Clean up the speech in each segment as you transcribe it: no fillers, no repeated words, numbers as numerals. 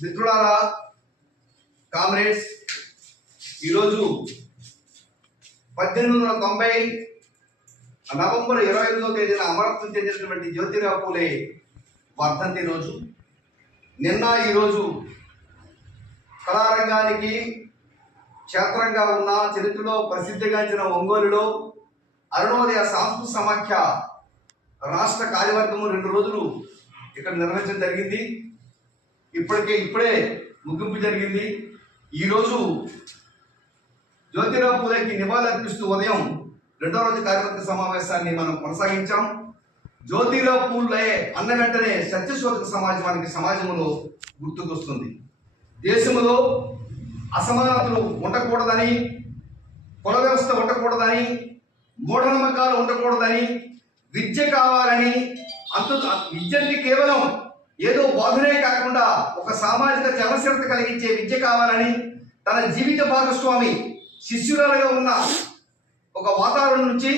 మిత్రులారా, కామ్రేడ్స్, ఈరోజు 1890 నవంబర్ 28వ తేదీన అమరత్వం చెందినటువంటి జ్యోతిరావు పూలే వర్ధంతి రోజు. నిన్న ఈరోజు కళారంగానికి క్షేత్రంగా ఉన్న చరిత్రలో ప్రసిద్ధిగాంచిన ఒంగోలులో అరుణోదయ సాంస్కృతిక సమాఖ్య రాష్ట్ర కార్యవర్గము 2 రోజులు ఇక్కడ నిర్వహించడం జరిగింది. ఇప్పుడే ముగింపు జరిగింది. ఈరోజు జ్యోతిరావు పూలేకి నివాళులర్పిస్తూ ఉదయం 2వ రోజు కార్యవర్గ సమావేశాన్ని మనం కొనసాగించాం. జ్యోతిరావు పూలే అన్న వెంటనే సత్యశోధక సమాజానికి సమాజంలో గుర్తుకొస్తుంది. దేశంలో అసమానతలు ఉండకూడదని, కుల వ్యవస్థ ఉండకూడదని, మూఢనమ్మకాలు ఉండకూడదని, విద్య కావాలని, విద్యని కేవలం ఏదో బోధనే కాకుండా ఒక సామాజిక చలనశీలత కలిగించే విద్య కావాలని, తన జీవిత భాగస్వామి శిష్యురాలుగా ఉన్న ఒక వాతావరణం నుంచి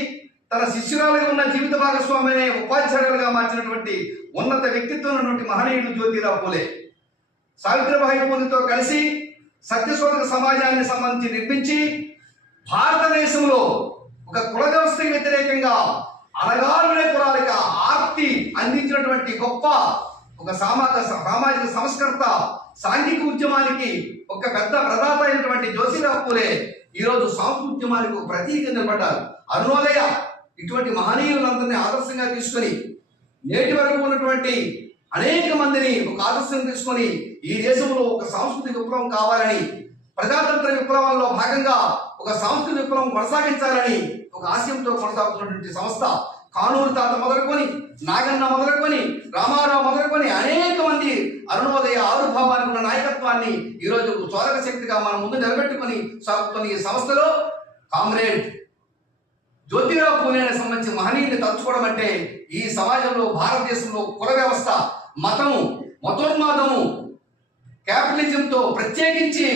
తన శిష్యురాలుగా ఉన్న జీవిత భాగస్వామి అనే ఉపాధ్యాయులుగా మార్చినటువంటి ఉన్నత వ్యక్తిత్వం ఉన్నటువంటి మహనీయుడు జ్యోతిరావు పూలే. సావిత్రిబాయి పూలేతో కలిసి సత్యశోధక సమాజాన్ని సంబంధించి నిర్మించి భారతదేశంలో ఒక కుల వ్యవస్థకి వ్యతిరేకంగా అణగారులే కులాలిక ఆర్తి అందించినటువంటి గొప్ప ఒక సామాజిక సంస్కర్త, సాంఘిక ఉద్యమానికి ఒక పెద్ద ప్రదాత అయినటువంటి జ్యోతిరావు పూలే ఈరోజు సాంస్కృతిక ఉద్యమానికి ఒక ప్రతీక నిలబడ్డారు. అరుణోదయ ఇటువంటి మహనీయులందరినీ ఆదర్శంగా తీసుకొని నేటి వరకు ఉన్నటువంటి అనేక మందిని ఒక ఆదర్శం తీసుకొని ఈ దేశంలో ఒక సాంస్కృతిక విప్లవం కావాలని, ప్రజాతంత్ర విప్లవంలో భాగంగా ఒక సాంస్కృతిక విప్లవం కొనసాగించాలని ఒక ఆశయంతో కొనసాగుతున్నటువంటి సంస్థ. కానూరు తాత మొదలుకొని, నాగన్న మొదలుకొని, రామారావు మొదలుకొని అనేక మంది అరుణోదయ ఆవిర్భావానికి ఉన్న నాయకత్వాన్ని ఈరోజు చోదక శక్తిగా మనం ముందు నిలబెట్టుకొని సాగుతున్న ఈ సంస్థలో కామ్రేడ్ జ్యోతిరావు పూలేకి సంబంధించిన మహనీయుని తలుచుకోవడం అంటే ఈ సమాజంలో భారతదేశంలో కుల వ్యవస్థ, మతము, మతోన్మాదము, క్యాపిటలిజంతో ప్రత్యేకించి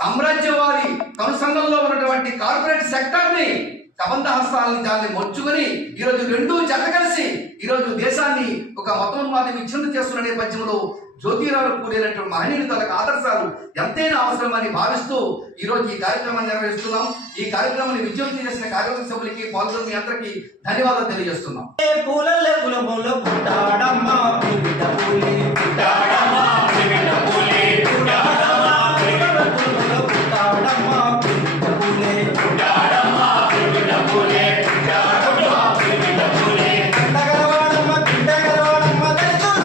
సామ్రాజ్యవాది కనుసంగంలో ఉన్నటువంటి కార్పొరేట్ సెక్టర్ని కబంధ హస్తాలని దాన్ని మొచ్చుకొని ఈరోజు రెండూ జతకలిసి ఈరోజు దేశాన్ని ఒక మతోన్మాది విచ్ఛిన్నం చేస్తున్న నేపథ్యంలో జ్యోతిరావు పూలేనటువంటి మహనీయుని తనకు ఆదర్శాలు ఎంతైనా అవసరమని భావిస్తూ ఈరోజు ఈ కార్యక్రమాన్ని నిర్వహిస్తున్నాం. ఈ కార్యక్రమాన్ని విజయవంతం చేసిన కార్యవర్గ సభ్యులకి, పాల్గొన్న మీ అందరికీ ధన్యవాదాలు తెలియజేస్తున్నాం.